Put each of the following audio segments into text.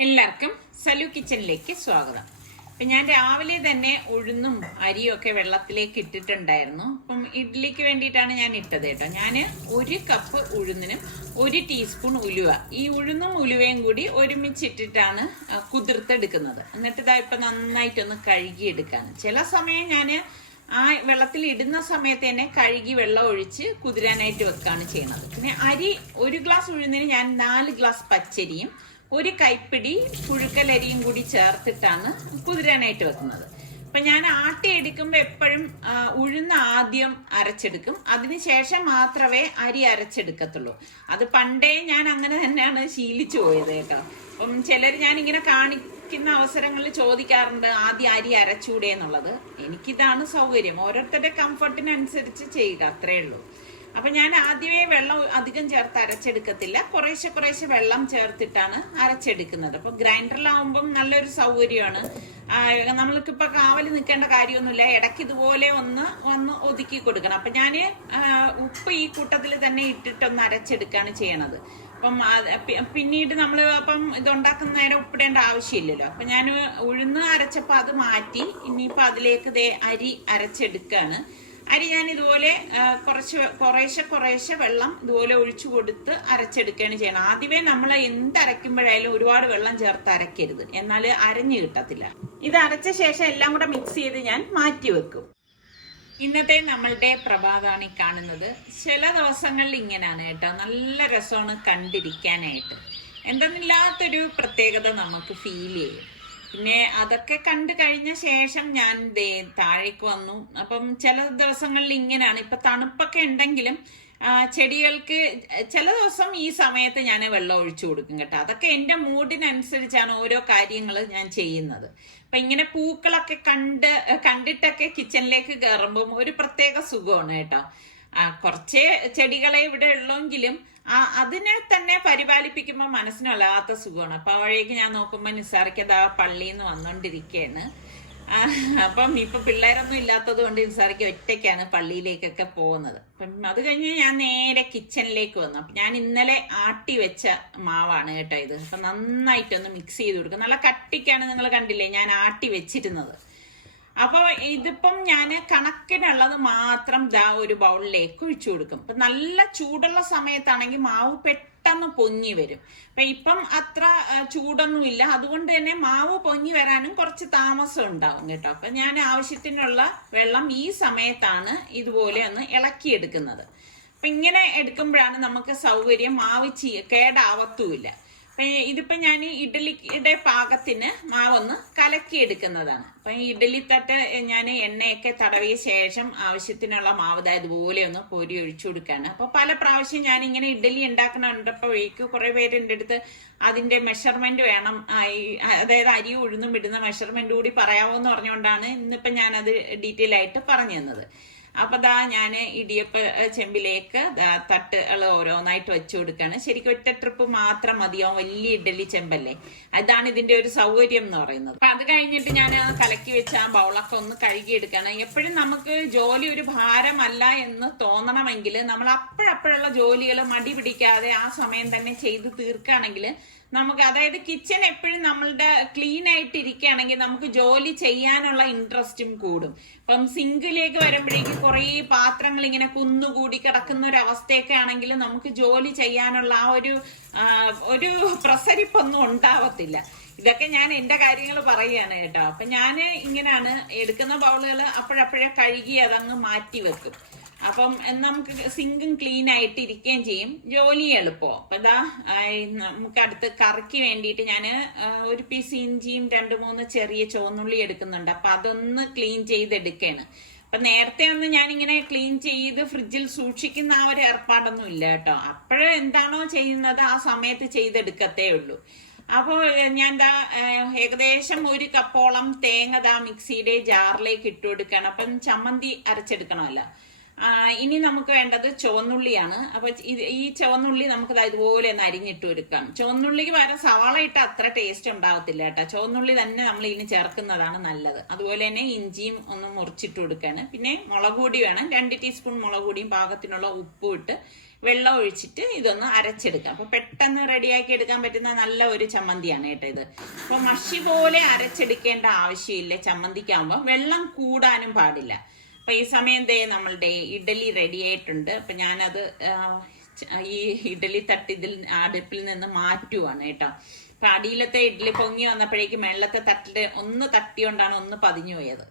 എല്ലാവർക്കും സലു കിച്ചണിലേക്ക് സ്വാഗതം. അപ്പം ഞാൻ രാവിലെ തന്നെ ഉഴുന്നും അരിയും ഒക്കെ വെള്ളത്തിലേക്ക് ഇട്ടിട്ടുണ്ടായിരുന്നു. അപ്പം ഇഡ്ഡലിക്ക് വേണ്ടിയിട്ടാണ് ഞാൻ ഇട്ടത് കേട്ടോ. ഞാൻ 1 കപ്പ് ഉഴുന്നിനും 1 ടീസ്പൂൺ ഉലുവ, ഈ ഉഴുന്നും ഉലുവയും കൂടി ഒരുമിച്ചിട്ടിട്ടാണ് കുതിർത്തെടുക്കുന്നത്. എന്നിട്ട് ഇതാ ഇപ്പം നന്നായിട്ടൊന്ന് കഴുകിയെടുക്കാണ്. ചില സമയം ഞാൻ ആ വെള്ളത്തിൽ ഇടുന്ന സമയത്ത് തന്നെ കഴുകി വെള്ളം ഒഴിച്ച് കുതിരാനായിട്ട് വെക്കുകയാണ് ചെയ്യുന്നത്. പിന്നെ അരി 1 ഗ്ലാസ് ഉഴുന്നിന് ഞാൻ 4 ഗ്ലാസ് പച്ചരിയും 1 കൈപ്പിടി പുഴുക്കലരിയും കൂടി ചേർത്തിട്ടാണ് കുതിരാനായിട്ട് വെക്കുന്നത്. അപ്പൊ ഞാൻ ആട്ടി എടുക്കുമ്പോൾ എപ്പോഴും ഉഴുന്ന് ആദ്യം അരച്ചെടുക്കും, അതിനുശേഷം മാത്രമേ അരി അരച്ചെടുക്കത്തുള്ളൂ. അത് പണ്ടേ ഞാൻ അങ്ങനെ തന്നെയാണ് ശീലിച്ചു പോയത് കേട്ടോ. അപ്പം ചിലർ ഞാൻ ഇങ്ങനെ കാണിക്കുന്ന അവസരങ്ങളിൽ ചോദിക്കാറുണ്ട് ആദ്യം അരി അരച്ചൂടെ എന്നുള്ളത്. എനിക്കിതാണ് സൗകര്യം, ഓരോരുത്തരുടെ കംഫർട്ടിനനുസരിച്ച് ചെയ്യുക, അത്രേ ഉള്ളൂ. അപ്പൊ ഞാൻ ആദ്യമേ വെള്ളം അധികം ചേർത്ത് അരച്ചെടുക്കത്തില്ല, കുറേശ്ശെ വെള്ളം ചേർത്തിട്ടാണ് അരച്ചെടുക്കുന്നത്. അപ്പൊ ഗ്രൈൻഡറിലാവുമ്പം നല്ലൊരു സൗകര്യമാണ്. നമ്മൾക്കിപ്പൊ കാവല് നിൽക്കേണ്ട കാര്യമൊന്നുമില്ല, ഇടയ്ക്ക് ഇതുപോലെ വന്ന് ഒതുക്കി കൊടുക്കണം. അപ്പൊ ഞാൻ ഉപ്പ് ഈ കൂട്ടത്തിൽ തന്നെ ഇട്ടിട്ടൊന്ന് അരച്ചെടുക്കുകയാണ് ചെയ്യണത്. അപ്പം പിന്നീട് നമ്മൾ ഇതുണ്ടാക്കുന്ന നേരം ഉപ്പിടേണ്ട ആവശ്യമില്ലല്ലോ. അപ്പൊ ഞാൻ ഉഴുന്ന് അരച്ചപ്പോൾ അത് മാറ്റി ഇനിയിപ്പോൾ അതിലേക്ക് അരി അരച്ചെടുക്കുകയാണ്. അരി ഞാൻ ഇതുപോലെ കുറേശ്ശെ വെള്ളം ഇതുപോലെ ഒഴിച്ചു കൊടുത്ത് അരച്ചെടുക്കുകയാണ് ചെയ്യണം. ആദ്യമേ നമ്മൾ എന്തരയ്ക്കുമ്പോഴായാലും ഒരുപാട് വെള്ളം ചേർത്ത് അരയ്ക്കരുത്, എന്നാൽ അരഞ്ഞു കിട്ടത്തില്ല. ഇത് അരച്ച ശേഷം എല്ലാം കൂടെ മിക്സ് ചെയ്ത് ഞാൻ മാറ്റി വെക്കും. ഇന്നത്തെ നമ്മളുടെ പ്രഭാതമാണ് ഈ കാണുന്നത്. ചില ദിവസങ്ങളിൽ ഇങ്ങനെയാണ് കേട്ടോ, നല്ല രസമാണ് കണ്ടിരിക്കാനായിട്ട്. എന്തെന്നില്ലാത്തൊരു പ്രത്യേകത നമുക്ക് ഫീൽ ചെയ്യും. പിന്നെ അതൊക്കെ കണ്ടു കഴിഞ്ഞ ശേഷം ഞാൻ താഴേക്ക് വന്നു. അപ്പം ചില ദിവസങ്ങളിൽ ഇങ്ങനെയാണ്. ഇപ്പൊ തണുപ്പൊക്കെ ഉണ്ടെങ്കിലും ചെടികൾക്ക് ചില ദിവസം ഈ സമയത്ത് ഞാൻ വെള്ളം ഒഴിച്ചു കൊടുക്കും കേട്ടോ. അതൊക്കെ എൻ്റെ മൂഡിനനുസരിച്ചാണ് ഓരോ കാര്യങ്ങൾ ഞാൻ ചെയ്യുന്നത്. അപ്പൊ ഇങ്ങനെ പൂക്കളൊക്കെ കണ്ടിട്ടൊക്കെ കിച്ചണിലേക്ക് കയറുമ്പം ഒരു പ്രത്യേക സുഖമാണ് കേട്ടോ. കുറച്ച് ചെടികളെ ഇവിടെ ഉള്ളെങ്കിലും അതിനെ തന്നെ പരിപാലിപ്പിക്കുമ്പോൾ മനസ്സിന് വല്ലാത്ത സുഖമാണ്. അപ്പൊ അവിടേക്ക് ഞാൻ നോക്കുമ്പോൾ നിസാറിക്ക് അതാ പള്ളിയിൽ നിന്ന് വന്നോണ്ടിരിക്കുകയാണ്. അപ്പം ഇപ്പൊ പിള്ളേരൊന്നും ഇല്ലാത്തത് കൊണ്ട് നിസാറിക്ക് ഒറ്റയ്ക്കാണ് പള്ളിയിലേക്കൊക്കെ പോകുന്നത്. അപ്പം അത് കഴിഞ്ഞ് ഞാൻ നേരെ കിച്ചണിലേക്ക് വന്നു. അപ്പൊ ഞാൻ ഇന്നലെ ആട്ടി വെച്ച മാവാണ് കേട്ടോ ഇത്. അപ്പൊ നന്നായിട്ടൊന്ന് മിക്സ് ചെയ്ത് കൊടുക്കും. നല്ല കട്ടിക്കാണ്, നിങ്ങൾ കണ്ടില്ലേ ഞാൻ ആട്ടി വെച്ചിരുന്നത്. അപ്പൊ ഇതിപ്പം ഞാൻ കണക്കിനുള്ളത് മാത്രം ഒരു ബൗളിലേക്ക് ഒഴിച്ചു കൊടുക്കും. അപ്പൊ നല്ല ചൂടുള്ള സമയത്താണെങ്കിൽ മാവ് പെട്ടെന്ന് പൊങ്ങി വരും. അപ്പൊ ഇപ്പം അത്ര ചൂടൊന്നുമില്ല, അതുകൊണ്ട് തന്നെ മാവ് പൊങ്ങി വരാനും കുറച്ച് താമസം ഉണ്ടാവും കേട്ടോ. അപ്പൊ ഞാൻ ആവശ്യത്തിനുള്ള വെള്ളം ഈ സമയത്താണ് ഇതുപോലെ ഒന്ന് ഇളക്കിയെടുക്കുന്നത്. അപ്പൊ ഇങ്ങനെ എടുക്കുമ്പോഴാണ് നമുക്ക് സൗകര്യം, മാവ് കേടാവത്തുമില്ല. ഇതിപ്പോ ഞാൻ ഇഡ്ഡലിയുടെ പാകത്തിന് മാവൊന്ന് കലക്കിയെടുക്കുന്നതാണ്. അപ്പൊ ഈ ഇഡ്ഡലി തട്ട് ഞാൻ എണ്ണയൊക്കെ തടവിയ ശേഷം ആവശ്യത്തിനുള്ള മാവ് ഇതുപോലെ ഒന്ന് പൊരി ഒഴിച്ചു കൊടുക്കാണ്. അപ്പൊ പല പ്രാവശ്യം ഞാൻ ഇങ്ങനെ ഇഡ്ഡലി ഉണ്ടാക്കണപ്പോഴേക്കും കുറെ പേര് എൻ്റെ അടുത്ത് അതിന്റെ മെഷർമെന്റ് വേണം, അതായത് അരി ഉഴുന്നും ഇടുന്ന മെഷർമെന്റ് കൂടി പറയാമോ എന്ന് പറഞ്ഞുകൊണ്ടാണ് ഇന്നിപ്പോ ഞാനത് ഡീറ്റെയിൽ ആയിട്ട് പറഞ്ഞു തന്നത്. അപ്പൊ ഞാൻ ഇടിയപ്പ ചെമ്പിലേക്ക് തട്ടുകൾ ഓരോന്നായിട്ട് വെച്ചു കൊടുക്കാണ്. ശരിക്കും ഒറ്റ ട്രിപ്പ് മാത്രം മതിയാവും, വലിയ ഇഡ്ഡലി ചെമ്പല്ലേ. അതാണ് ഇതിന്റെ ഒരു സൗകര്യം എന്ന് പറയുന്നത്. അപ്പൊ അത് കഴിഞ്ഞിട്ട് ഞാൻ കലക്കി വെച്ച ആ ബൗളൊക്കെ ഒന്ന് കഴുകിയെടുക്കാണ്. എപ്പോഴും നമുക്ക് ജോലി ഒരു ഭാരമല്ല എന്ന് തോന്നണമെങ്കിൽ നമ്മൾ അപ്പോഴപ്പോഴുള്ള ജോലികൾ മടി പിടിക്കാതെ ആ സമയം തന്നെ ചെയ്ത് തീർക്കുകയാണെങ്കിൽ നമുക്ക്, അതായത് കിച്ചൺ എപ്പോഴും നമ്മളുടെ ക്ലീൻ ആയിട്ട് ഇരിക്കുകയാണെങ്കിൽ നമുക്ക് ജോലി ചെയ്യാനുള്ള ഇൻട്രസ്റ്റും കൂടും. ഇപ്പം സിങ്കിലേക്ക് വരുമ്പോഴേക്കും കുറേ പാത്രങ്ങൾ ഇങ്ങനെ കുന്നുകൂടി കിടക്കുന്ന ഒരു അവസ്ഥയൊക്കെ ആണെങ്കിൽ നമുക്ക് ജോലി ചെയ്യാനുള്ള ആ ഒരു പ്രസരിപ്പൊന്നും ഉണ്ടാവത്തില്ല. ഇതൊക്കെ ഞാൻ എന്റെ കാര്യങ്ങൾ പറയുകയാണ് കേട്ടോ. അപ്പൊ ഞാൻ ഇങ്ങനെയാണ് എടുക്കുന്ന ബൗളുകൾ അപ്പോഴപ്പോഴേ കഴുകി അതങ്ങ് മാറ്റി വെക്കും. അപ്പം നമുക്ക് സിങ്കും ക്ലീൻ ആയിട്ട് ഇരിക്കുകയും ചെയ്യും, ജോലി എളുപ്പമോ. അപ്പൊ നമുക്ക് അടുത്ത് കറിക്ക് വേണ്ടിയിട്ട് ഞാൻ 1 പീസ് ഇഞ്ചിയും 2-3 ചെറിയ ചുവന്നുള്ളി എടുക്കുന്നുണ്ട്. അപ്പൊ അതൊന്ന് ക്ലീൻ ചെയ്തെടുക്കുകയാണ്. അപ്പൊ നേരത്തെ ഒന്നും ഞാനിങ്ങനെ ക്ലീൻ ചെയ്ത് ഫ്രിഡ്ജിൽ സൂക്ഷിക്കുന്ന ആ ഒരു ഏർപ്പാടൊന്നും ഇല്ല കേട്ടോ. അപ്പോഴേ എന്താണോ ചെയ്യുന്നത് ആ സമയത്ത് ചെയ്തെടുക്കത്തേ ഉള്ളൂ. അപ്പോൾ ഞാൻ ഏകദേശം 1 കപ്പോളം തേങ്ങ മിക്സിയുടെ ജാറിലേക്ക് ഇട്ട് കൊടുക്കണം. അപ്പം ചമ്മന്തി അരച്ചെടുക്കണമല്ലോ. ഇനി നമുക്ക് വേണ്ടത് ചുവന്നുള്ളിയാണ്. അപ്പൊ ഈ ചുവന്നുള്ളി നമുക്ക് ഇതുപോലെ ഒന്ന് അരിഞ്ഞിട്ട് കൊടുക്കാം. ചുവന്നുള്ളിക്ക് പകരം സവാള ഇട്ട് അത്ര ടേസ്റ്റ് ഉണ്ടാവത്തില്ല കേട്ടോ. ചുവന്നുള്ളി തന്നെ നമ്മൾ ഇനി ചേർക്കുന്നതാണ് നല്ലത്. അതുപോലെ തന്നെ ഇഞ്ചിയും ഒന്ന് മുറിച്ചിട്ട് കൊടുക്കാണ്. പിന്നെ മുളക് പൊടി വേണം, 2 ടീസ്പൂൺ മുളക് പൊടിയും പാകത്തിനുള്ള ഉപ്പും ഇട്ട് വെള്ളം ഒഴിച്ചിട്ട് ഇതൊന്ന് അരച്ചെടുക്കാം. അപ്പോൾ പെട്ടെന്ന് റെഡിയാക്കി എടുക്കാൻ പറ്റുന്ന നല്ല ഒരു ചമ്മന്തിയാണ് കേട്ടോ ഇത്. അപ്പോൾ മഷി പോലെ അരച്ചെടുക്കേണ്ട ആവശ്യമില്ല ചമ്മന്തിക്കാകുമ്പോൾ. വെള്ളം കൂടാനും പാടില്ല. അപ്പോൾ ഈ സമയം നമ്മളുടെ ഇഡ്ഡലി റെഡി ആയിട്ടുണ്ട്. അപ്പം ഞാനത് ഈ ഇഡ്ഡലി തട്ട് ഇതിൽ അടുപ്പിൽ നിന്ന് മാറ്റുവാണ് കേട്ടോ. അപ്പം അടിയിലത്തെ ഇഡ്ഡലി പൊങ്ങി വന്നപ്പോഴേക്കും മേളത്തെ തട്ടില് ഒന്ന് തട്ടിയോണ്ടാണ് ഒന്ന് പതിഞ്ഞു പോയത്.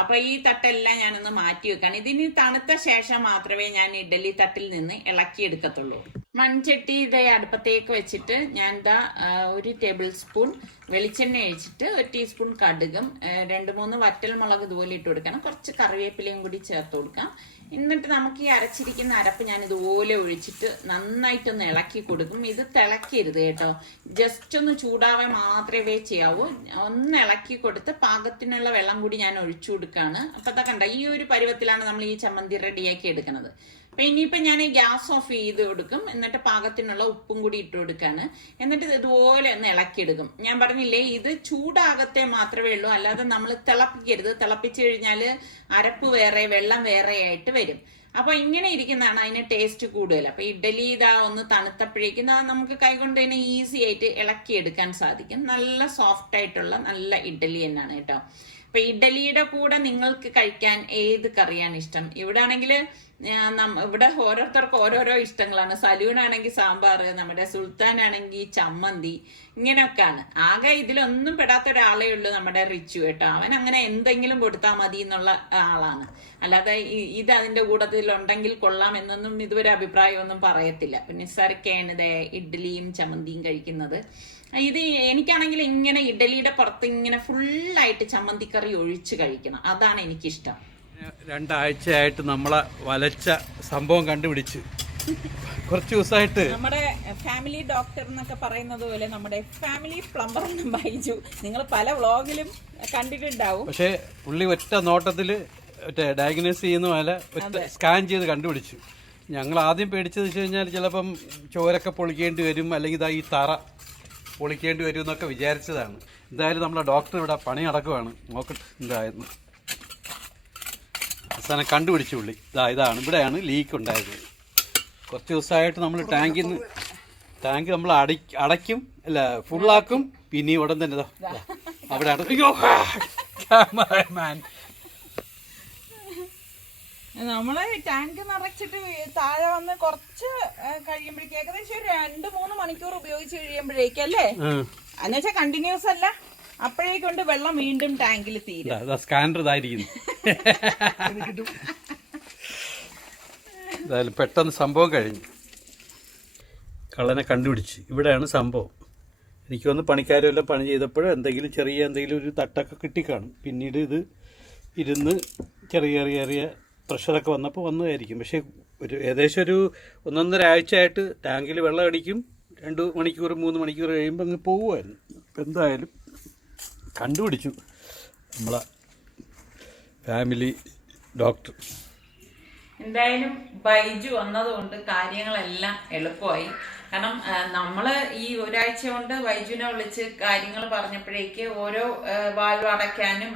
അപ്പൊ ഈ തട്ടെല്ലാം ഞാനൊന്ന് മാറ്റി വെക്കാണ്. ഇതിന് തണുത്ത ശേഷം മാത്രമേ ഞാൻ ഇഡ്ഡലി തട്ടിൽ നിന്ന് ഇളക്കിയെടുക്കത്തുള്ളൂ. മൺചട്ടി അടുപ്പത്തേക്ക് വെച്ചിട്ട് ഞാൻ 1 ടേബിൾ സ്പൂൺ വെളിച്ചെണ്ണ ഒഴിച്ചിട്ട് 1 ടീസ്പൂൺ കടുകും 2-3 വറ്റൽമുളക് ഇതുപോലെ ഇട്ട് കൊടുക്കണം. കുറച്ച് കറിവേപ്പിലയും കൂടി ചേർത്ത് കൊടുക്കാം. എന്നിട്ട് നമുക്ക് ഈ അരച്ചിരിക്കുന്ന അരപ്പ് ഞാൻ ഇതുപോലെ ഒഴിച്ചിട്ട് നന്നായിട്ടൊന്ന് ഇളക്കി കൊടുക്കും. ഇത് തിളക്കരുത് കേട്ടോ, ജസ്റ്റ് ഒന്ന് ചൂടാവാൻ മാത്രമേ ചെയ്യാവൂ. ഒന്ന് ഇളക്കി കൊടുത്ത് പാകത്തിനുള്ള വെള്ളം കൂടി ഞാൻ ഒഴിച്ചു കൊടുക്കാണ്. അപ്പൊ അതൊക്കെ കണ്ട ഈ ഒരു പരുവത്തിലാണ് നമ്മൾ ഈ ചമ്മന്തി റെഡിയാക്കി എടുക്കുന്നത്. അപ്പൊ ഇനിയിപ്പോ ഞാൻ ഗ്യാസ് ഓഫ് ചെയ്ത് കൊടുക്കും. എന്നിട്ട് പാകത്തിനുള്ള ഉപ്പും കൂടി ഇട്ട് കൊടുക്കാണ്. എന്നിട്ട് ഇതുപോലെ ഒന്ന് ഇളക്കിയെടുക്കും. ഞാൻ പറഞ്ഞില്ലേ, ഇത് ചൂടാകത്തെ മാത്രമേ ഉള്ളൂ, അല്ലാതെ നമ്മൾ തിളപ്പിക്കരുത്. തിളപ്പിച്ചു കഴിഞ്ഞാൽ അരപ്പ് വേറെ വെള്ളം വേറെ ആയിട്ട് വരും. അപ്പൊ ഇങ്ങനെ ഇരിക്കുന്നതാണ് അതിന് ടേസ്റ്റ് കൂടുതൽ. അപ്പൊ ഇഡ്ഡലി ഒന്ന് തണുത്തപ്പോഴേക്കും നമുക്ക് കൈകൊണ്ട് തന്നെ ഈസി ആയിട്ട് ഇളക്കിയെടുക്കാൻ സാധിക്കും. നല്ല സോഫ്റ്റ് ആയിട്ടുള്ള നല്ല ഇഡ്ഡലി തന്നെയാണ് കേട്ടോ. അപ്പൊ ഇഡ്ഡലിയുടെ കൂടെ നിങ്ങൾക്ക് കഴിക്കാൻ ഏത് കറിയാണ് ഇഷ്ടം? ഇവിടെ ആണെങ്കിൽ ഇവിടെ ഓരോരുത്തർക്ക് ഓരോരോ ഇഷ്ടങ്ങളാണ്. സലൂനാണെങ്കിൽ സാമ്പാർ, നമ്മുടെ സുൽത്താനാണെങ്കിൽ ചമ്മന്തി, ഇങ്ങനെയൊക്കെയാണ്. ആകെ ഇതിലൊന്നും പെടാത്ത ഒരാളേ ഉള്ളൂ നമ്മുടെ റിച്ചു കേട്ടോ. അവൻ അങ്ങനെ എന്തെങ്കിലും കൊടുത്താൽ മതി എന്നുള്ള ആളാണ്. അല്ലാതെ ഇത് അതിന്റെ കൂട്ടത്തിൽ ഉണ്ടെങ്കിൽ കൊള്ളാം എന്നൊന്നും ഇതുവരെ അഭിപ്രായമൊന്നും പറയത്തില്ല. പിന്നെ നിസ്സാരൊക്കെയാണ് ഇഡ്ഡലിയും ചമ്മന്തിയും കഴിക്കുന്നത്. ഇത് എനിക്കാണെങ്കിൽ ഇങ്ങനെ ഇഡ്ഡലിയുടെ പുറത്ത് ഇങ്ങനെ ഫുള്ളായിട്ട് ചമ്മന്തിക്കറി ഒഴിച്ച് കഴിക്കണം, അതാണ് എനിക്കിഷ്ടം. 2 ആഴ്ചയായിട്ട് നമ്മളെ വലച്ച സംഭവം കണ്ടുപിടിച്ച് കുറച്ച് ദിവസമായിട്ട് നമ്മുടെ ഫാമിലി ഡോക്ടർ എന്നൊക്കെ പറയുന്നത് പോലെ നമ്മുടെ ഫാമിലി പ്ലംബർ ബൈജു നിങ്ങൾ പല വ്ളോഗിലും കണ്ടിട്ടുണ്ടാവും. പക്ഷേ പുള്ളി ഒറ്റ നോട്ടത്തിൽ ഡയഗ്നോസ് ചെയ്യുന്ന പോലെ ഒറ്റ സ്കാൻ ചെയ്ത് കണ്ടുപിടിച്ചു. ഞങ്ങൾ ആദ്യം പേടിച്ചത് വെച്ച് കഴിഞ്ഞാൽ ചിലപ്പം ചോരൊക്കെ പൊളിക്കേണ്ടി വരും, അല്ലെങ്കിൽ ഈ തറ പൊളിക്കേണ്ടി വരും എന്നൊക്കെ വിചാരിച്ചതാണ്. എന്തായാലും നമ്മളെ ഡോക്ടർ ഇവിടെ പണി നടക്കുവാണ്. നോക്കട്ടെ എന്തായിരുന്നു. അവസാനം കണ്ടുപിടിച്ചു പുള്ളി. ഇതാണ് ഇവിടെയാണ് ലീക്ക് ഉണ്ടായത്. കുറച്ച് ദിവസമായിട്ട് നമ്മൾ ടാങ്ക് നമ്മൾ അടയ്ക്കും, അല്ല ഫുള്ളാക്കും, പിന്നെ ഉടൻ തന്നെ അവിടെ ക്യാമറമാൻ നമ്മള് ടാങ്ക് നിറച്ചിട്ട് താഴെ വന്ന് കുറച്ച് കഴിയുമ്പോഴേക്കും ഏകദേശം 2-3 മണിക്കൂർ ഉപയോഗിച്ച് കഴിയുമ്പോഴേക്കല്ലേ, എന്നുവെച്ചാൽ കണ്ടിന്യൂസ് അല്ല, അപ്പോഴേക്കൊണ്ട് വെള്ളം വീണ്ടും ടാങ്കിൽ തീരും. സ്കാനർ ഇതായിരിക്കുന്നു. എന്തായാലും പെട്ടെന്ന് സംഭവം കഴിഞ്ഞു. കള്ളനെ കണ്ടുപിടിച്ച്. ഇവിടെയാണ് സംഭവം. എനിക്ക് വന്ന് പണിക്കാരെല്ലാം പണി ചെയ്തപ്പോഴും എന്തെങ്കിലും ഒരു തട്ടൊക്കെ കിട്ടിക്കാണും. പിന്നീട് ഇത് ഇരുന്ന് ചെറിയ പ്രഷറൊക്കെ വന്നപ്പോൾ വന്നതായിരിക്കും. പക്ഷേ ഏകദേശം ഒരു 1-1.5 ആഴ്ചയായിട്ട് ടാങ്കിൽ വെള്ളം അടിക്കും. 2 മണിക്കൂർ 3 മണിക്കൂർ കഴിയുമ്പോൾ അങ്ങ് പോകുമായിരുന്നു. അപ്പം എന്തായാലും കണ്ടുപിടിച്ചു നമ്മളെ ഫാമിലി ഡോക്ടർ. എന്തായാലും ബൈജു വന്നതുകൊണ്ട് കാര്യങ്ങളെല്ലാം എളുപ്പമായി. കാരണം നമ്മള് ഈ ഒരാഴ്ച കൊണ്ട് ബൈജുവിനെ വിളിച്ച് കാര്യങ്ങൾ പറഞ്ഞപ്പോഴേക്ക് ഓരോ വാൽവ് അടയ്ക്കാനും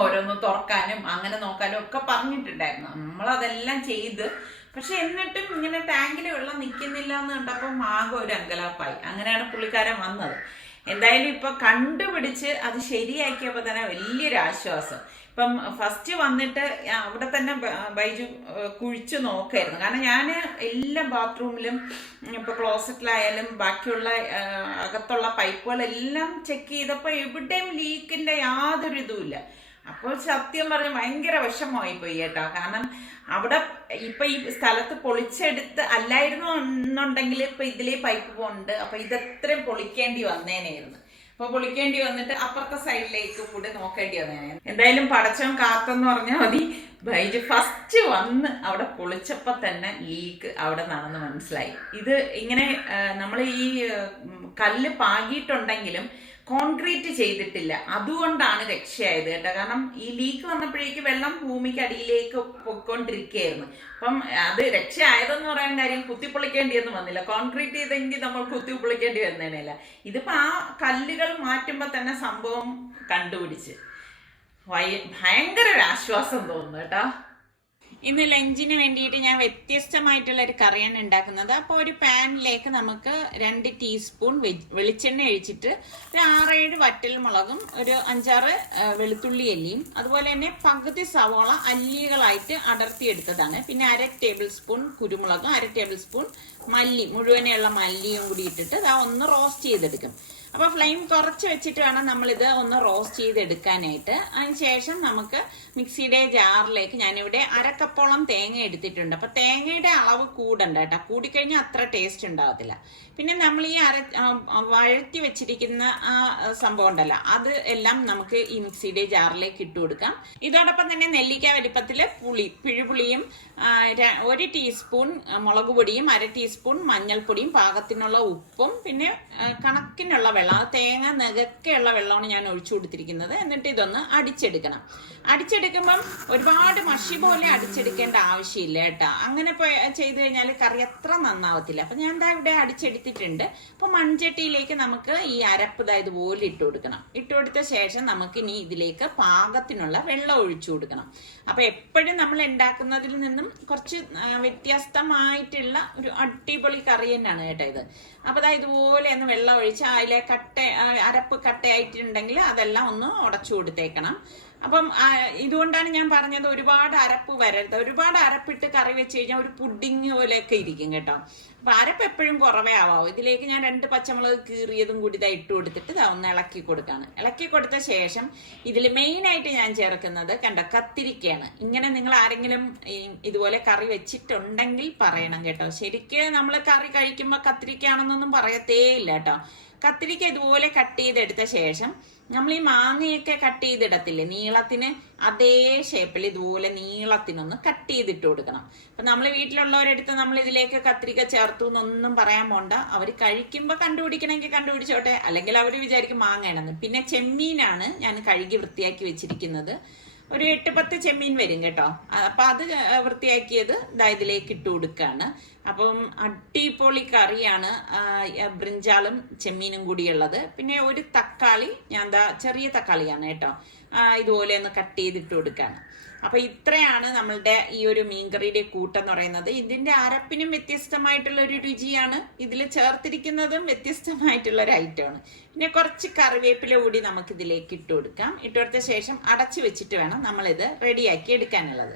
ഓരോന്ന് തുറക്കാനും അങ്ങനെ നോക്കാനും ഒക്കെ പറഞ്ഞിട്ടുണ്ടായിരുന്നു. നമ്മളതെല്ലാം ചെയ്ത്, പക്ഷെ എന്നിട്ടും ഇങ്ങനെ ടാങ്കിൽ വെള്ളം നിൽക്കുന്നില്ല എന്ന് കണ്ടപ്പം ആകെ ഒരു അങ്കലാപ്പായി. അങ്ങനെയാണ് പുള്ളിക്കാരൻ വന്നത്. എന്തായാലും ഇപ്പൊ കണ്ടുപിടിച്ച് അത് ശരിയാക്കിയപ്പോ തന്നെ വലിയൊരു ആശ്വാസം. ഇപ്പം ഫസ്റ്റ് വന്നിട്ട് അവിടെ തന്നെ ബൈജു കുഴിച്ച് നോക്കായിരുന്നു. കാരണം ഞാൻ എല്ലാ ബാത്റൂമിലും ഇപ്പൊ ക്ലോസറ്റിലായാലും ബാക്കിയുള്ള അകത്തുള്ള പൈപ്പുകളെല്ലാം ചെക്ക് ചെയ്തപ്പോൾ എവിടെയും ലീക്കിന്റെ യാതൊരു ഇതുമില്ല. അപ്പോൾ സത്യം പറഞ്ഞ് ഭയങ്കര വിഷമമായി പോയി കേട്ടോ. കാരണം അവിടെ ഇപ്പൊ ഈ സ്ഥലത്ത് പൊളിച്ചെടുത്ത് അല്ലായിരുന്നു എന്നുണ്ടെങ്കിൽ ഇപ്പൊ ഇതിലേ പൈപ്പ് പോകുന്നുണ്ട്. അപ്പൊ ഇതെത്രയും പൊളിക്കേണ്ടി വന്നേനായിരുന്നു. അപ്പൊ പൊളിക്കേണ്ടി വന്നിട്ട് അപ്പുറത്തെ സൈഡിലേക്ക് കൂടെ നോക്കേണ്ടി വന്നേനായിരുന്നു. എന്തായാലും പടച്ചവൻ കാത്തെന്ന് പറഞ്ഞാൽ മതി. ബൈജു ഫസ്റ്റ് വന്ന് അവിടെ പൊളിച്ചപ്പോ തന്നെ ലീക്ക് അവിടെ നിന്നാണെന്ന് മനസ്സിലായി. ഇത് ഇങ്ങനെ നമ്മൾ ഈ കല്ല് പാകിയിട്ടുണ്ടെങ്കിലും കോൺക്രീറ്റ് ചെയ്തിട്ടില്ല, അതുകൊണ്ടാണ് രക്ഷയായത് കേട്ടോ. കാരണം ഈ ലീക്ക് വന്നപ്പോഴേക്ക് വെള്ളം ഭൂമിക്ക് അടിയിലേക്ക് പൊയ്ക്കൊണ്ടിരിക്കുകയായിരുന്നു. അപ്പം അത് രക്ഷയായതെന്ന് പറയാൻ കാര്യം കുത്തിപ്പൊളിക്കേണ്ടിയൊന്നും വന്നില്ല. കോൺക്രീറ്റ് ചെയ്തെങ്കിൽ നമ്മൾ കുത്തിപ്പൊളിക്കേണ്ടി വന്നേനല്ല. ഇതിപ്പോ ആ കല്ലുകൾ മാറ്റുമ്പോ തന്നെ സംഭവം കണ്ടുപിടിച്ച് ഭയങ്കര ഒരു ആശ്വാസം തോന്നുന്നു കേട്ടോ. ഇന്ന് ലഞ്ചിന് വേണ്ടിയിട്ട് ഞാൻ വ്യത്യസ്തമായിട്ടുള്ള ഒരു കറിയാണ് ഉണ്ടാക്കുന്നത്. അപ്പോൾ ഒരു പാനിലേക്ക് നമുക്ക് 2 ടീസ്പൂൺ വെളിച്ചെണ്ണ ഒഴിച്ചിട്ട് ഒരു 6-7 വറ്റൽ മുളകും ഒരു 5-6 വെളുത്തുള്ളി അല്ലിയും അതുപോലെ തന്നെ പകുതി സവോള അല്ലികളായിട്ട് അടർത്തിയെടുത്തതാണ്. പിന്നെ 1/2 ടേബിൾ സ്പൂൺ കുരുമുളകും 1/2 ടേബിൾ സ്പൂൺ മല്ലി, മുഴുവനെയുള്ള മല്ലിയും കൂടി ഇട്ടിട്ട് ഇതാ ഒന്ന് റോസ്റ്റ് ചെയ്തെടുക്കും. അപ്പൊ ഫ്ലെയിം കുറച്ച് വെച്ചിട്ട് വേണം നമ്മളിത് ഒന്ന് റോസ്റ്റ് ചെയ്തെടുക്കാനായിട്ട്. അതിനുശേഷം നമുക്ക് മിക്സിയുടെ ജാറിലേക്ക് ഞാനിവിടെ 1/2 കപ്പോളം തേങ്ങ എടുത്തിട്ടുണ്ട്. അപ്പൊ തേങ്ങയുടെ അളവ് കൂടണ്ട കേട്ടോ, കൂടിക്കഴിഞ്ഞാൽ അത്ര ടേസ്റ്റ് ഉണ്ടാകത്തില്ല. പിന്നെ നമ്മൾ ഈ വഴറ്റി വെച്ചിരിക്കുന്ന ആ സംഭവം ഉണ്ടല്ലോ, അത് എല്ലാം നമുക്ക് ഈ മിക്സിയുടെ ജാറിലേക്ക് ഇട്ട് കൊടുക്കാം. ഇതോടൊപ്പം തന്നെ നെല്ലിക്ക വലിപ്പത്തില് പിഴുപുളിയും 1 ടീസ്പൂൺ മുളക് പൊടിയും 1/2 ടീസ്പൂൺ മഞ്ഞൾപ്പൊടിയും പാകത്തിനുള്ള ഉപ്പും പിന്നെ കണക്കിനുള്ള വെള്ളം, തേങ്ങ നെകക്കെയുള്ള വെള്ളമാണ് ഞാൻ ഒഴിച്ചു കൊടുത്തിരിക്കുന്നത്. എന്നിട്ട് ഇതൊന്ന് അടിച്ചെടുക്കണം. അടിച്ചെടുക്കുമ്പം ഒരുപാട് മഷി പോലെ അടിച്ചെടുക്കേണ്ട ആവശ്യമില്ല കേട്ടോ. അങ്ങനെ ചെയ്ത് കഴിഞ്ഞാൽ കറി അത്ര നന്നാവത്തില്ല. അപ്പൊ ഞാൻ എന്താ ഇവിടെ അടിച്ചെടുത്തിട്ടുണ്ട്. അപ്പൊ മൺചട്ടിയിലേക്ക് നമുക്ക് ഈ അരപ്പ് ഇതുപോലെ ഇട്ട് കൊടുക്കണം. ഇട്ട് കൊടുത്ത ശേഷം നമുക്ക് ഇനി ഇതിലേക്ക് പാകത്തിനുള്ള വെള്ളം ഒഴിച്ചു കൊടുക്കണം. അപ്പൊ എപ്പോഴും നമ്മൾ ഉണ്ടാക്കുന്നതിൽ നിന്നും കുറച്ച് വ്യത്യസ്തമായിട്ടുള്ള ഒരു അടിപൊളി കറി തന്നെയാണ് കേട്ടോ ഇത്. അപ്പൊ ഇതുപോലെ ഒന്ന് വെള്ളം ഒഴിച്ച് അതിലെ അരപ്പ് കട്ടയായിട്ടുണ്ടെങ്കിൽ അതെല്ലാം ഒന്ന് ഉടച്ചു കൊടുത്തേക്കണം. അപ്പം ഇതുകൊണ്ടാണ് ഞാൻ പറഞ്ഞത് ഒരുപാട് അരപ്പ് വരരുത്. ഒരുപാട് അരപ്പിട്ട് കറി വെച്ച് കഴിഞ്ഞാൽ ഒരു പുഡിങ് പോലെയൊക്കെ ഇരിക്കും കേട്ടോ. അപ്പൊ അരപ്പ് എപ്പോഴും കുറവേ ആവാവും. ഇതിലേക്ക് ഞാൻ 2 പച്ചമുളക് കീറിയതും കൂടി ഇട്ട് കൊടുത്തിട്ട് ഒന്ന് ഇളക്കി കൊടുക്കാണ്. ഇളക്കി കൊടുത്ത ശേഷം ഇതിൽ മെയിൻ ആയിട്ട് ഞാൻ ചേർക്കുന്നത് കണ്ടോ, കത്തിരിക്കയാണ്. ഇങ്ങനെ നിങ്ങൾ ആരെങ്കിലും ഇതുപോലെ കറി വെച്ചിട്ടുണ്ടെങ്കിൽ പറയണം കേട്ടോ. ശരിക്ക് നമ്മൾ കറി കഴിക്കുമ്പോൾ കത്തിരിക്കയാണെന്നൊന്നും പറയത്തേ ഇല്ല കേട്ടോ. കത്തിരിക്ക ഇതുപോലെ കട്ട് ചെയ്തെടുത്ത ശേഷം നമ്മൾ ഈ മാങ്ങയൊക്കെ കട്ട് ചെയ്തിടത്തില്ലേ നീളത്തിന്, അതേ ഷേപ്പിൽ ഇതുപോലെ നീളത്തിനൊന്ന് കട്ട് ചെയ്തിട്ട് കൊടുക്കണം. അപ്പൊ നമ്മൾ വീട്ടിലുള്ളവരെടുത്ത് നമ്മൾ ഇതിലേക്ക് കത്തിരിക്ക ചേർത്തു എന്നൊന്നും പറയാൻ പോണ്ട. അവർ കഴിക്കുമ്പോ കണ്ടുപിടിക്കണമെങ്കിൽ കണ്ടുപിടിച്ചോട്ടെ, അല്ലെങ്കിൽ അവർ വിചാരിക്കും മാങ്ങയാണെന്ന്. പിന്നെ ചെമ്മീനാണ് ഞാൻ കഴുകി വൃത്തിയാക്കി വെച്ചിരിക്കുന്നത്. ഒരു 8-10 ചെമ്മീൻ വരും കേട്ടോ. അപ്പൊ അത് വൃത്തിയാക്കിയത് ഇതിലേക്ക് ഇട്ട് കൊടുക്കാണ്. അപ്പം അടിപൊളി കറിയാണ് ബ്രിഞ്ചാളും ചെമ്മീനും കൂടിയുള്ളത്. പിന്നെ ഒരു തക്കാളി, ഞാൻ ചെറിയ തക്കാളിയാണ് കേട്ടോ, ഇതുപോലെ ഒന്ന് കട്ട് ചെയ്തിട്ട് കൊടുക്കാണ്. അപ്പൊ ഇത്രയാണ് നമ്മളുടെ ഈ ഒരു മീൻകറിയുടെ കൂട്ടെന്ന് പറയുന്നത്. ഇതിന്റെ അരപ്പിനും വ്യത്യസ്തമായിട്ടുള്ള ഒരു രുചിയാണ്, ഇതിൽ ചേർത്തിരിക്കുന്നതും വ്യത്യസ്തമായിട്ടുള്ള ഒരു ഐറ്റമാണ്. പിന്നെ കുറച്ച് കറിവേപ്പില കൂടി നമുക്ക് ഇതിലേക്ക് ഇട്ട് കൊടുക്കാം. ഇട്ട് കൊടുത്ത ശേഷം അടച്ചു വെച്ചിട്ട് വേണം നമ്മളിത് റെഡിയാക്കി എടുക്കാനുള്ളത്.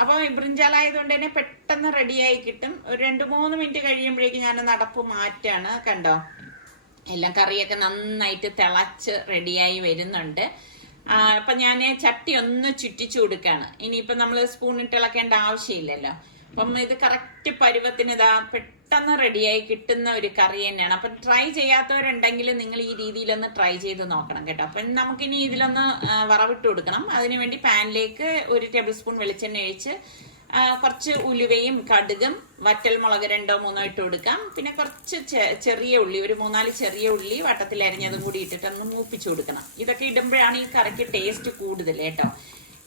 അപ്പൊ ബ്രിഞ്ചാലായതുകൊണ്ട് തന്നെ പെട്ടെന്ന് റെഡിയായി കിട്ടും. ഒരു 2-3 മിനിറ്റ് കഴിയുമ്പോഴേക്കും ഞാൻ അടപ്പ് മാറ്റാണ്. കണ്ടോ, എല്ലാം കറിയൊക്കെ നന്നായിട്ട് തിളച്ച് റെഡിയായി വരുന്നുണ്ട്. അപ്പൊ ഞാൻ ചട്ടി ഒന്ന് ചുറ്റിച്ചു കൊടുക്കാണ്. ഇനിയിപ്പൊ നമ്മൾ സ്പൂണിട്ട് ഇളക്കേണ്ട ആവശ്യമില്ലല്ലോ. അപ്പം ഇത് കറക്റ്റ് പരുവത്തിന് പെട്ടെന്ന് റെഡിയായി കിട്ടുന്ന ഒരു കറി തന്നെയാണ്. അപ്പൊ ട്രൈ ചെയ്യാത്തവരുണ്ടെങ്കിൽ നിങ്ങൾ ഈ രീതിയിലൊന്ന് ട്രൈ ചെയ്ത് നോക്കണം കേട്ടോ. അപ്പൊ നമുക്കിനി ഇതിലൊന്ന് വറവിട്ട് കൊടുക്കണം. അതിനുവേണ്ടി പാനിലേക്ക് 1 ടേബിൾ സ്പൂൺ വെളിച്ചെണ്ണ ഒഴിച്ച് കുറച്ച് ഉലുവയും കടുകും വറ്റൽ മുളക് 2-3 ഇട്ട് കൊടുക്കാം. പിന്നെ കുറച്ച് ചെറിയ ഉള്ളി, ഒരു 3-4 ചെറിയ ഉള്ളി വട്ടത്തിൽ അരിഞ്ഞതും കൂടി ഇട്ടിട്ട് ഒന്ന് മൂപ്പിച്ചു കൊടുക്കണം. ഇതൊക്കെ ഇടുമ്പോഴാണ് ഈ കറിക്ക് ടേസ്റ്റ് കൂടുതൽ കേട്ടോ.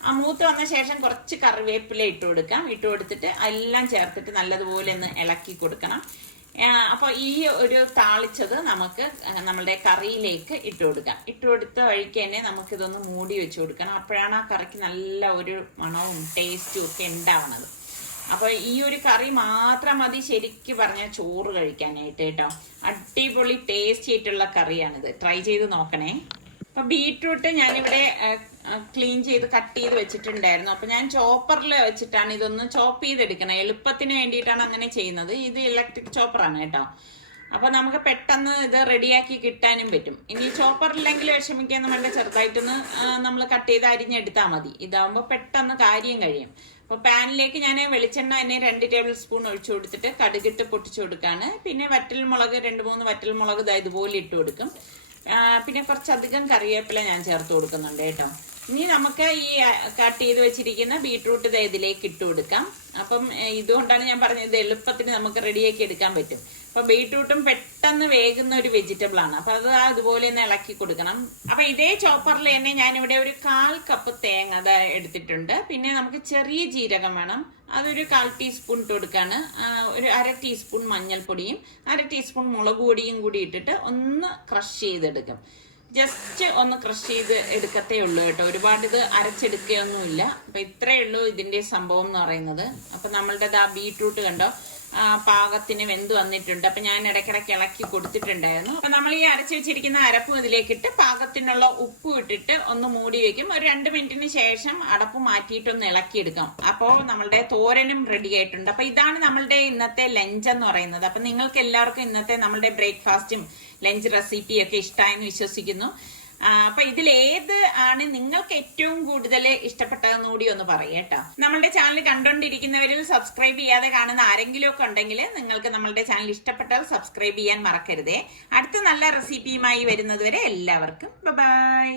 ആ മൂത്ത് വന്ന ശേഷം കുറച്ച് കറിവേപ്പില ഇട്ട് കൊടുക്കാം. ഇട്ട് കൊടുത്തിട്ട് എല്ലാം ചേർത്തിട്ട് നല്ലതുപോലെ ഒന്ന് ഇളക്കി കൊടുക്കണം. അപ്പൊ ഈ ഒരു താളിച്ചത് നമുക്ക് നമ്മളുടെ കറിയിലേക്ക് ഇട്ട് കൊടുക്കാം. ഇട്ട് കൊടുത്ത വഴിക്ക് തന്നെ നമുക്ക് ഇതൊന്ന് മൂടി വെച്ച് കൊടുക്കണം. അപ്പോഴാണ് ആ കറിക്ക് നല്ല ഒരു മണവും ടേസ്റ്റും ഒക്കെ ഉണ്ടാവുന്നത്. അപ്പൊ ഈ ഒരു കറി മാത്രം മതി ശരിക്കും പറഞ്ഞാൽ ചോറ് കഴിക്കാനായിട്ട് കേട്ടോ. അടിപൊളി ടേസ്റ്റി ആയിട്ടുള്ള കറിയാണിത്. ട്രൈ ചെയ്ത് നോക്കണേ. അപ്പൊ ബീട്രൂട്ട് ഞാനിവിടെ ക്ലീൻ ചെയ്ത് കട്ട് ചെയ്ത് വെച്ചിട്ടുണ്ടായിരുന്നു. അപ്പൊ ഞാൻ ചോപ്പറിൽ വെച്ചിട്ടാണ് ഇതൊന്ന് ചോപ്പ് ചെയ്തെടുക്കണം. എളുപ്പത്തിന് വേണ്ടിയിട്ടാണ് അങ്ങനെ ചെയ്യുന്നത്. ഇത് ഇലക്ട്രിക് ചോപ്പറാണ് കേട്ടോ. അപ്പൊ നമുക്ക് പെട്ടെന്ന് ഇത് റെഡിയാക്കി കിട്ടാനും പറ്റും. ഇനി ചോപ്പറില്ലെങ്കിൽ വിഷമിക്കാന്ന് വേണ്ട, ചെറുതായിട്ടൊന്ന് നമ്മൾ കട്ട് ചെയ്ത് അരിഞ്ഞെടുത്താൽ മതി. ഇതാവുമ്പോൾ പെട്ടെന്ന് കാര്യം കഴിയും. അപ്പൊ പാനിലേക്ക് ഞാൻ വെളിച്ചെണ്ണ തന്നെ 2 ടേബിൾ സ്പൂൺ ഒഴിച്ചു കൊടുത്തിട്ട് കടുകിട്ട് പൊട്ടിച്ചു കൊടുക്കാണ്. പിന്നെ വറ്റൽമുളക് 2-3 വറ്റൽമുളക് ഇതുപോലെ ഇട്ട് കൊടുക്കും. പിന്നെ കുറച്ചധികം കറിവേപ്പില ഞാൻ ചേർത്ത് കൊടുക്കുന്നുണ്ട് കേട്ടോ. ഇനി നമുക്ക് ഈ കട്ട് ചെയ്ത് വെച്ചിരിക്കുന്ന ബീട്രൂട്ട് ഇതിലേക്ക് ഇട്ട് കൊടുക്കാം. അപ്പം ഇതുകൊണ്ടാണ് ഞാൻ പറഞ്ഞത് എളുപ്പത്തിന് നമുക്ക് റെഡിയാക്കി എടുക്കാൻ പറ്റും. അപ്പൊ ബീട്രൂട്ടും പെട്ടെന്ന് വേകുന്ന ഒരു വെജിറ്റബിൾ ആണ്. അപ്പൊ അത് അതുപോലെ ഒന്ന് ഇളക്കി കൊടുക്കണം. അപ്പൊ ഇതേ ചോപ്പറിൽ തന്നെ ഞാനിവിടെ ഒരു 1/4 കപ്പ് തേങ്ങ എടുത്തിട്ടുണ്ട്. പിന്നെ നമുക്ക് ചെറിയ ജീരകം വേണം, അതൊരു 1/4 ടീസ്പൂൺ ഇട്ട് കൊടുക്കാണ്. ഒരു 1/2 ടീസ്പൂൺ മഞ്ഞൾപ്പൊടിയും 1/2 ടീസ്പൂൺ മുളക് പൊടിയും കൂടി ഇട്ടിട്ട് ഒന്ന് ക്രഷ് ചെയ്തെടുക്കും. ജസ്റ്റ് ഒന്ന് ക്രഷ് ചെയ്ത് എടുക്കത്തേ ഉള്ളൂ കേട്ടോ. ഒരുപാട് ഇത് അരച്ചെടുക്കുകയൊന്നുമില്ല. അപ്പൊ ഇത്രയേ ഉള്ളൂ ഇതിന്റെ സംഭവം എന്ന് പറയുന്നത്. അപ്പൊ നമ്മളുടെ ബീട്രൂട്ട് കണ്ടോ പാകത്തിന് വെന്ത് വന്നിട്ടുണ്ട്. അപ്പൊ ഞാൻ ഇടയ്ക്കിടയ്ക്ക് ഇളക്കി കൊടുത്തിട്ടുണ്ടായിരുന്നു. അപ്പൊ നമ്മൾ ഈ അരച്ചു വെച്ചിരിക്കുന്ന അരപ്പും ഇതിലേക്കിട്ട് പാകത്തിനുള്ള ഉപ്പും ഇട്ടിട്ട് ഒന്ന് മൂടി വെക്കും. ഒരു 2 മിനിറ്റിന് ശേഷം അടപ്പ് മാറ്റിയിട്ടൊന്ന് ഇളക്കിയെടുക്കാം. അപ്പോൾ നമ്മളുടെ തോരനും റെഡി ആയിട്ടുണ്ട്. അപ്പൊ ഇതാണ് നമ്മളുടെ ഇന്നത്തെ ലഞ്ച് എന്ന് പറയുന്നത്. അപ്പൊ നിങ്ങൾക്ക് എല്ലാവർക്കും ഇന്നത്തെ നമ്മളുടെ ബ്രേക്ക്ഫാസ്റ്റും ലഞ്ച് റെസിപ്പിയും ഒക്കെ ഇഷ്ടമായെന്ന് വിശ്വസിക്കുന്നു. അപ്പൊ ഇതിൽ ഏത് ആണ് നിങ്ങൾക്ക് ഏറ്റവും കൂടുതൽ ഇഷ്ടപ്പെട്ടതെന്ന് കൂടി ഒന്ന് പറയട്ടോ. നമ്മളുടെ ചാനൽ കണ്ടോണ്ടിരിക്കുന്നവരിൽ സബ്സ്ക്രൈബ് ചെയ്യാതെ കാണുന്ന ആരെങ്കിലും ഒക്കെ ഉണ്ടെങ്കിൽ നിങ്ങൾക്ക് നമ്മളുടെ ചാനൽ ഇഷ്ടപ്പെട്ടാൽ സബ്സ്ക്രൈബ് ചെയ്യാൻ മറക്കരുതേ. അടുത്ത നല്ല റെസിപ്പിയുമായി വരുന്നത് വരെ എല്ലാവർക്കും ബൈ.